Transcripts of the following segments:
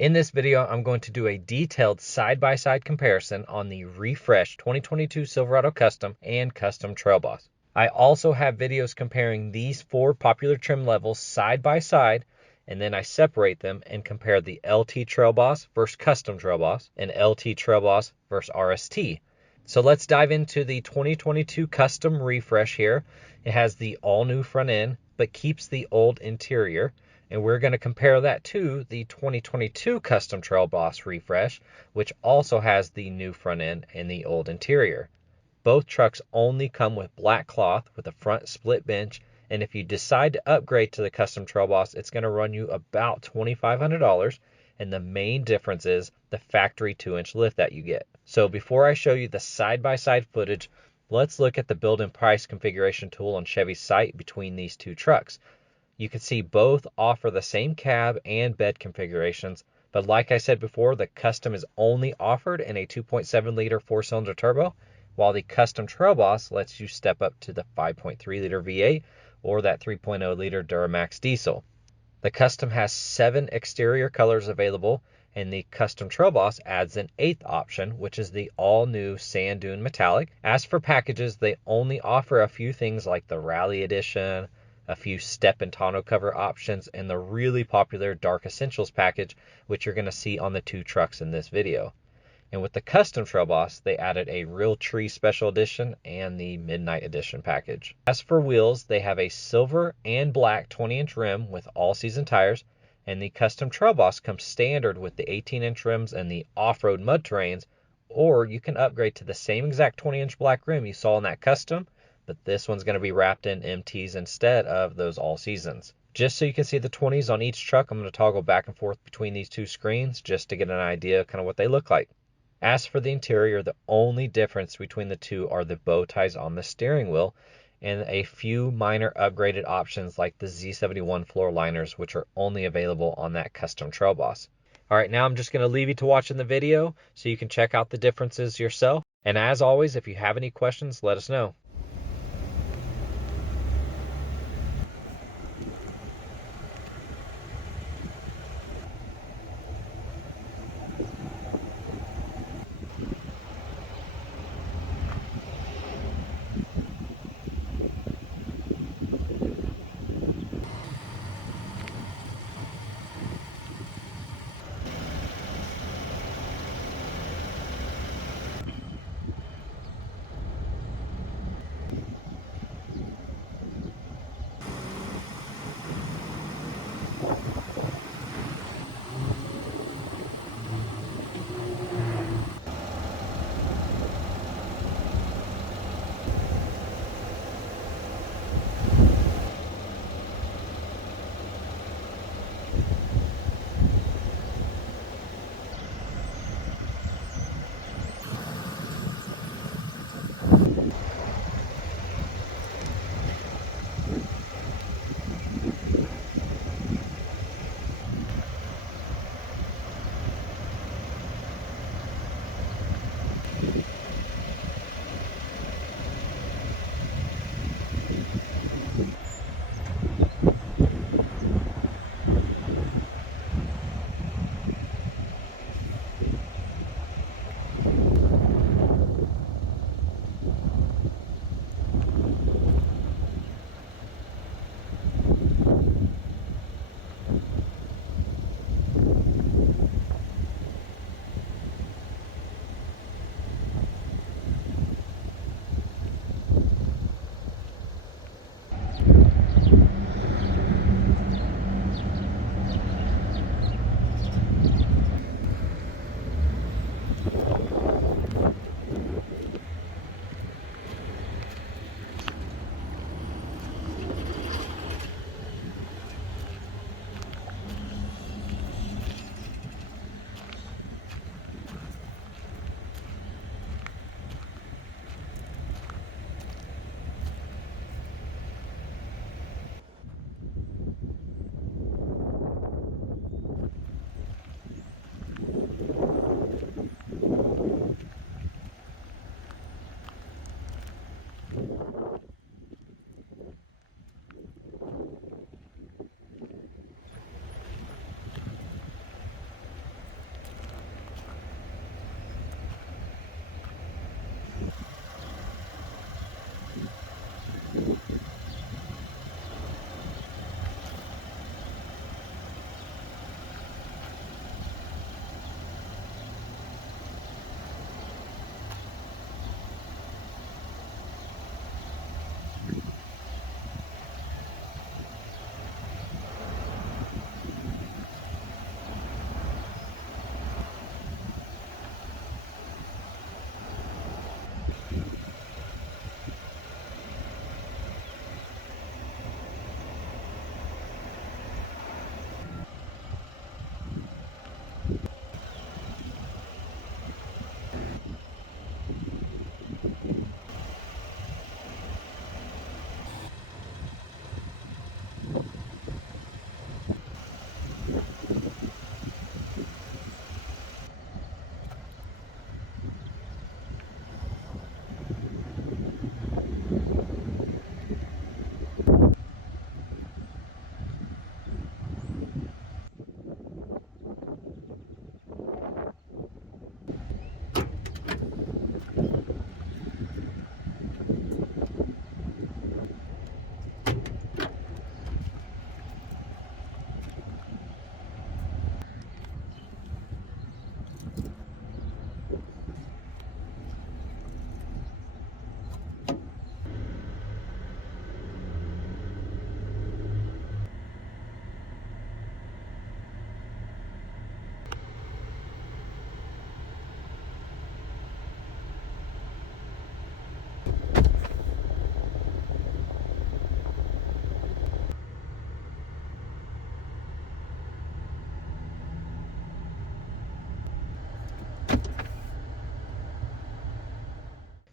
In this video, I'm going to do a detailed side-by-side comparison on the refreshed 2022 Silverado Custom and Custom Trail Boss. I also have videos comparing these four popular trim levels side by side, and then I separate them and compare the LT Trail Boss versus Custom Trail Boss and LT Trail Boss versus RST. So let's dive into the 2022 Custom refresh here. It has the all-new front end, but keeps the old interior. And we're going to compare that to the 2022 Custom Trail Boss refresh, which also has the new front end and the old interior. Both trucks only come with black cloth with a front split bench, and if you decide to upgrade to the Custom Trail Boss, it's going to run you about $2,500, and the main difference is the factory 2-inch lift that you get. So before I show you the side-by-side footage, let's look at the build and price configuration tool on Chevy's site between these two trucks. You can see both offer the same cab and bed configurations, but like I said before, the Custom is only offered in a 2.7 liter 4-cylinder turbo, while the Custom Trail Boss lets you step up to the 5.3 liter V8 or that 3.0 liter Duramax diesel. The Custom has 7 exterior colors available, and the Custom Trail Boss adds an 8th option, which is the all-new Sand Dune Metallic. As for packages, they only offer a few things like the Rally Edition, a few step and tonneau cover options, and the really popular Dark Essentials package, which you're going to see on the two trucks in this video. And with the Custom Trail Boss, they added a Real Tree Special Edition and the Midnight Edition package. As for wheels, they have a silver and black 20-inch rim with all-season tires, and the Custom Trail Boss comes standard with the 18-inch rims and the off-road mud terrains, or you can upgrade to the same exact 20-inch black rim you saw in that Custom, but this one's going to be wrapped in MTs instead of those all seasons. Just so you can see the 20s on each truck, I'm going to toggle back and forth between these two screens just to get an idea of kind of what they look like. As for the interior, the only difference between the two are the bow ties on the steering wheel and a few minor upgraded options like the Z71 floor liners, which are only available on that Custom Trail Boss. All right, now I'm just going to leave you to watching the video so you can check out the differences yourself. And as always, if you have any questions, let us know.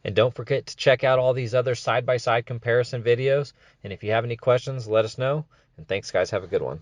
And don't forget to check out all these other side-by-side comparison videos. And if you have any questions, let us know. And thanks, guys. Have a good one.